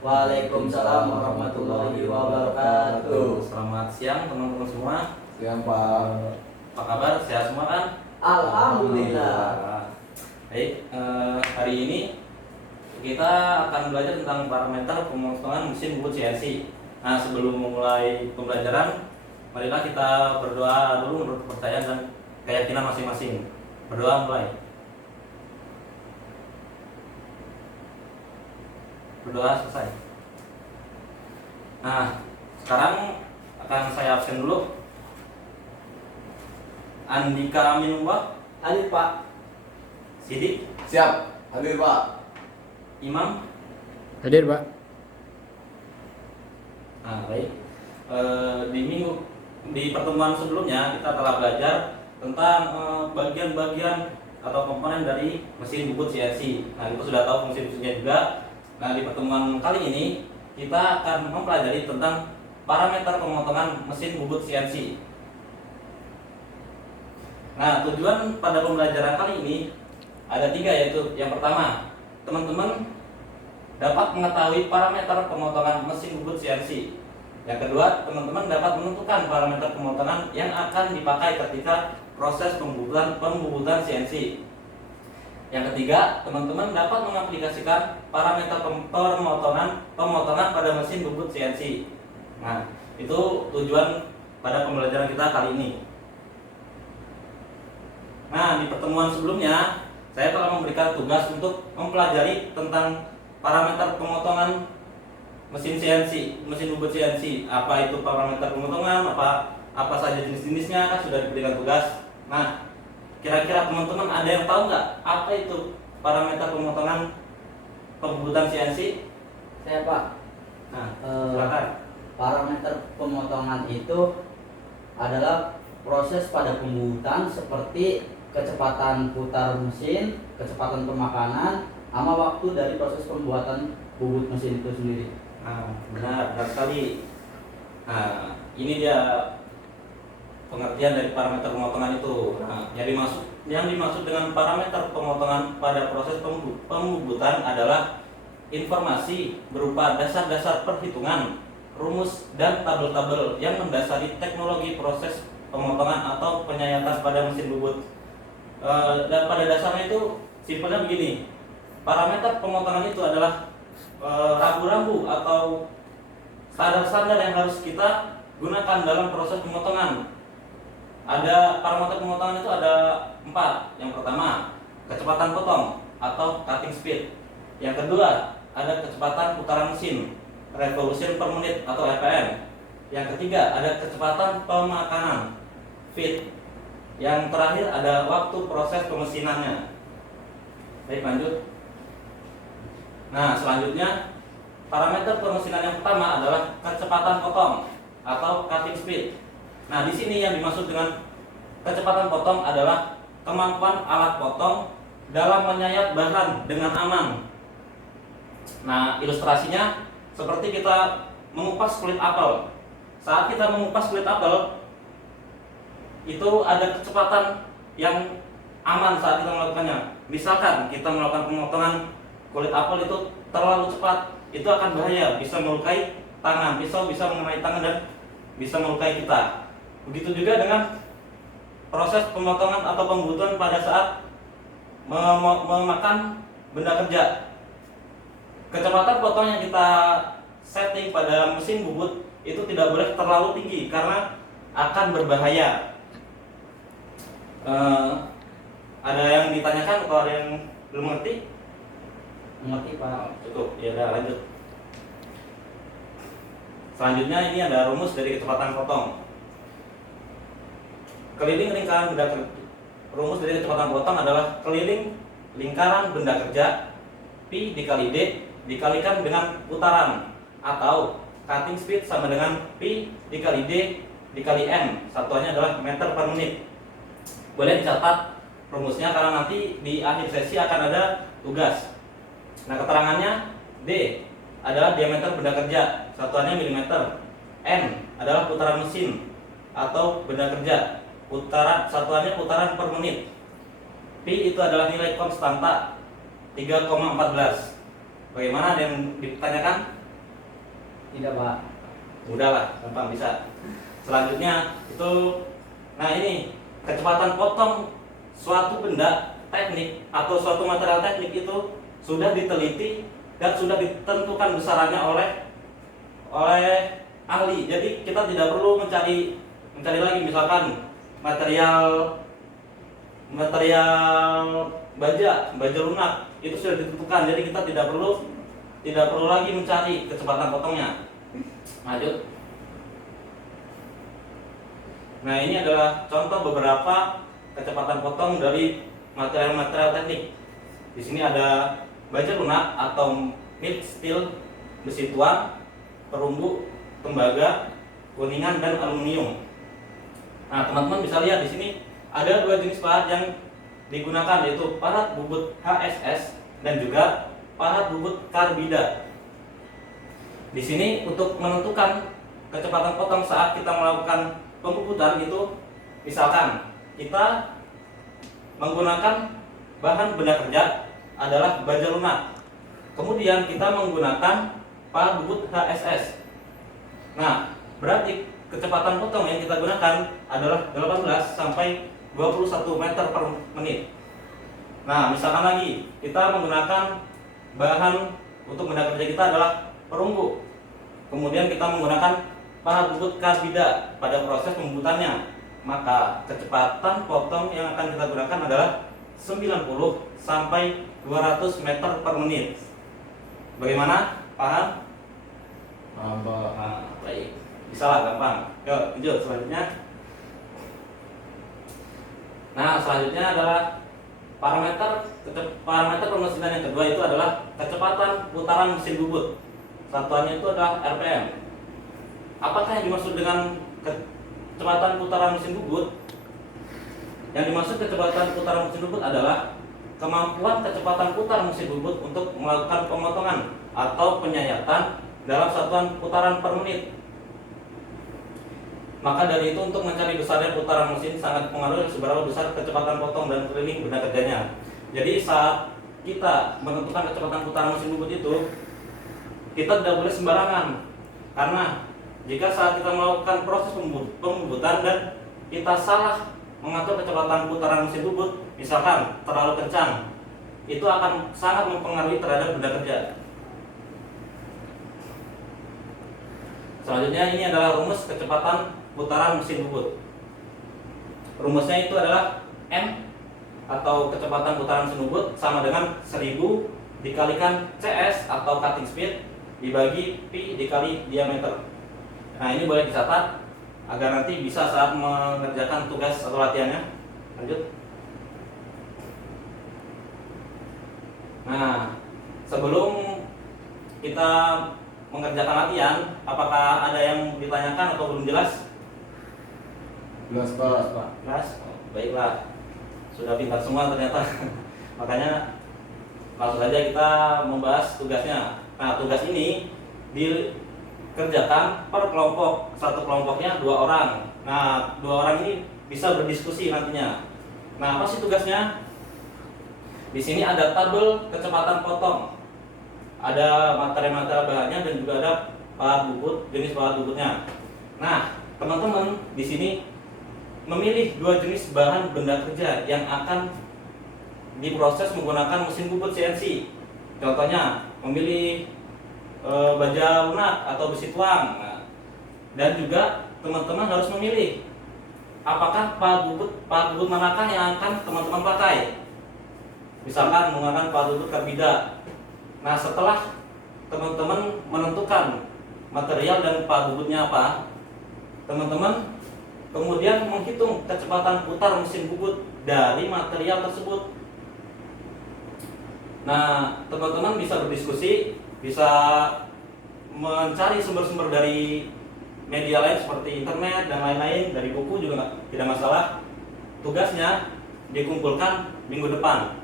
Waalaikumsalam warahmatullahi wabarakatuh. Selamat siang teman-teman semua. Siang Pak. Apa kabar? Sehat semua kan? Alhamdulillah. Baik, hari ini kita akan belajar tentang parameter pemotongan mesin bubut CNC. Nah, sebelum memulai pembelajaran, marilah kita berdoa dulu menurut kepercayaan dan keyakinan masing-masing. Berdoa mulai. Berdoa selesai. Nah, sekarang akan saya absen dulu. Andika Aminullah, Hadir Pak. Sidik, Siap. Hadir Pak. Imam. Hadir, Pak. Nah, baik. Di pertemuan sebelumnya kita telah belajar tentang bagian-bagian atau komponen dari mesin bubut CNC. Nah, kita sudah tahu fungsi-fungsinya juga. Nah, di pertemuan kali ini kita akan mempelajari tentang parameter pemotongan mesin bubut CNC. Nah, tujuan pada pembelajaran kali ini ada 3, yaitu yang pertama, teman-teman dapat mengetahui parameter pemotongan mesin bubut CNC. Yang kedua, teman-teman dapat menentukan parameter pemotongan yang akan dipakai ketika proses pembubutan CNC. Yang ketiga, teman-teman dapat mengaplikasikan parameter pemotongan pada mesin bubut CNC. Nah, itu tujuan pada pembelajaran kita kali ini. Nah, di pertemuan sebelumnya saya telah memberikan tugas untuk mempelajari tentang parameter pemotongan mesin CNC, mesin bubut CNC. Apa itu parameter pemotongan, apa saja jenis-jenisnya, kan sudah diberikan tugas. Nah, kira-kira teman-teman ada yang tahu nggak apa itu parameter pemotongan pembubutan CNC? Saya Pak. Nah, silakan. Parameter pemotongan itu adalah proses pada pembubutan seperti kecepatan putar mesin, kecepatan pemakanan, sama waktu dari proses pembuatan bubut mesin itu sendiri. Nah, benar sekali. Nah, ini dia pengertian dari parameter pemotongan itu. Nah, yang dimaksud dengan parameter pemotongan pada proses pembubutan adalah informasi berupa dasar-dasar perhitungan, rumus, dan tabel-tabel yang mendasari teknologi proses pemotongan atau penyayatan pada mesin bubut. Dan pada dasarnya itu simpelnya begini, parameter pemotongan itu adalah rambu-rambu atau standar-standar yang harus kita gunakan dalam proses pemotongan. Ada parameter pemotongan itu ada 4. Yang pertama, kecepatan potong atau cutting speed. Yang kedua, ada kecepatan putaran mesin, revolution per menit atau RPM. Yang ketiga, ada kecepatan pemakanan, feed. Yang terakhir ada waktu proses pemesinannya. Baik, lanjut. Nah, selanjutnya parameter pemesinan yang pertama adalah kecepatan potong atau cutting speed. Nah, di sini yang dimaksud dengan kecepatan potong adalah kemampuan alat potong dalam menyayat bahan dengan aman. Nah, ilustrasinya seperti kita mengupas kulit apel. Saat kita mengupas kulit apel, itu ada kecepatan yang aman saat kita melakukannya. Misalkan kita melakukan pemotongan kulit apel itu terlalu cepat, itu akan bahaya, bisa melukai tangan, pisau bisa mengenai tangan dan bisa melukai kita. Begitu juga dengan proses pemotongan atau pembubutan pada saat memakan benda kerja. Kecepatan potong yang kita setting pada mesin bubut itu tidak boleh terlalu tinggi karena akan berbahaya. Ada yang ditanyakan atau ada yang belum mengerti? Mengerti Pak? Cukup, ya udah lanjut. Selanjutnya ini ada rumus dari kecepatan potong. Keliling lingkaran benda kerja. Rumus dari kecepatan potong adalah keliling lingkaran benda kerja Pi dikali D dikalikan dengan putaran, atau cutting speed sama dengan Pi dikali D dikali M. Satuannya adalah meter per menit. Boleh dicatat rumusnya karena nanti di akhir sesi akan ada tugas. Nah, keterangannya D adalah diameter benda kerja, satuannya milimeter. N adalah putaran mesin atau benda kerja, satuannya putaran per menit. Pi itu adalah nilai konstanta 3,14. Bagaimana, ada yang ditanyakan? Tidak, Pak. Udahlah, gampang bisa. Selanjutnya itu, nah ini kecepatan potong suatu benda teknik atau suatu material teknik itu sudah diteliti dan sudah ditentukan besarannya oleh ahli. Jadi kita tidak perlu mencari lagi, misalkan material baja lunak itu sudah ditentukan. Jadi kita tidak perlu lagi mencari kecepatan potongnya. Lanjut. Nah, ini adalah contoh beberapa kecepatan potong dari material-material teknik. Di sini ada baja lunak atau mild steel, besi tuan, perunggu, tembaga, kuningan, dan aluminium. Nah, teman-teman bisa lihat di sini ada dua jenis pahat yang digunakan, yaitu pahat bubut HSS dan juga pahat bubut karbida. Di sini untuk menentukan kecepatan potong saat kita melakukan pembubutan itu, misalkan kita menggunakan bahan benda kerja adalah baja lunak, kemudian kita menggunakan pahat bubut HSS. Nah, berarti kecepatan potong yang kita gunakan adalah 18 sampai 21 meter per menit. Nah, misalkan lagi kita menggunakan bahan untuk benda kerja kita adalah perunggu, kemudian kita menggunakan pahat bubut karbida pada proses pembubutannya, maka kecepatan potong yang akan kita gunakan adalah 90 sampai 200 meter per menit. Bagaimana? Paham? Paham, Pak. Nah, baik, bisa lah, gampang. Yuk, lanjut selanjutnya. Nah, selanjutnya adalah parameter pemesinan yang kedua itu adalah kecepatan putaran mesin bubut. Satuannya itu adalah RPM. Apakah yang dimaksud dengan kecepatan putaran mesin bubut? Yang dimaksud kecepatan putaran mesin bubut adalah kemampuan kecepatan putar mesin bubut untuk melakukan pemotongan atau penyayatan dalam satuan putaran per menit. Maka dari itu, untuk mencari besarnya putaran mesin sangat mempengaruhi seberapa besar kecepatan potong dan keliling benda kerjanya. Jadi saat kita menentukan kecepatan putaran mesin bubut itu, kita tidak boleh sembarangan, karena jika saat kita melakukan proses pembubutan dan kita salah mengatur kecepatan putaran mesin bubut, misalkan terlalu kencang, itu akan sangat mempengaruhi terhadap benda kerja. Selanjutnya, ini adalah rumus kecepatan putaran mesin bubut. Rumusnya itu adalah M atau kecepatan putaran mesin bubut sama dengan 1000 dikalikan CS atau cutting speed dibagi Pi dikali diameter. Nah, ini boleh dicatat agar nanti bisa saat mengerjakan tugas atau latihannya. Lanjut. Nah, sebelum kita mengerjakan latihan, apakah ada yang ditanyakan atau belum jelas? Jelas, Pak. Jelas? Oh, baiklah. Sudah pintar semua ternyata. Makanya langsung saja kita membahas tugasnya. Nah, tugas ini dikerjakan per kelompok. Satu kelompoknya 2 orang. Nah, 2 orang ini bisa berdiskusi nantinya. Nah, apa sih tugasnya? Di sini ada tabel kecepatan potong, ada materi-materi bahannya, dan juga ada pahat bubut, jenis pahat bubutnya. Nah, teman-teman di sini memilih 2 jenis bahan benda kerja yang akan diproses menggunakan mesin bubut CNC. Contohnya memilih baja lunak atau besi tuang. Nah, dan juga teman-teman harus memilih apakah pahat bubut manakah yang akan teman-teman pakai. Misalkan menggunakan pahat bubut karbida. Nah, setelah teman-teman menentukan material dan pahat bubutnya apa, teman-teman kemudian menghitung kecepatan putar mesin bubut dari material tersebut. Nah, teman-teman bisa berdiskusi, bisa mencari sumber-sumber dari media lain seperti internet dan lain-lain, dari buku juga tidak masalah. Tugasnya dikumpulkan minggu depan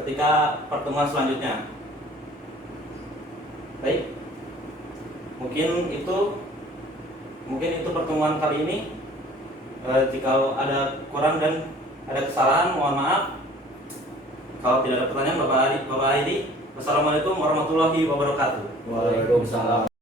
ketika pertemuan selanjutnya. Baik, mungkin itu pertemuan kali ini. Jika ada kurang dan ada kesalahan, mohon maaf. Kalau tidak ada pertanyaan, Bapak Adi, Wassalamualaikum warahmatullahi wabarakatuh. Waalaikumsalam.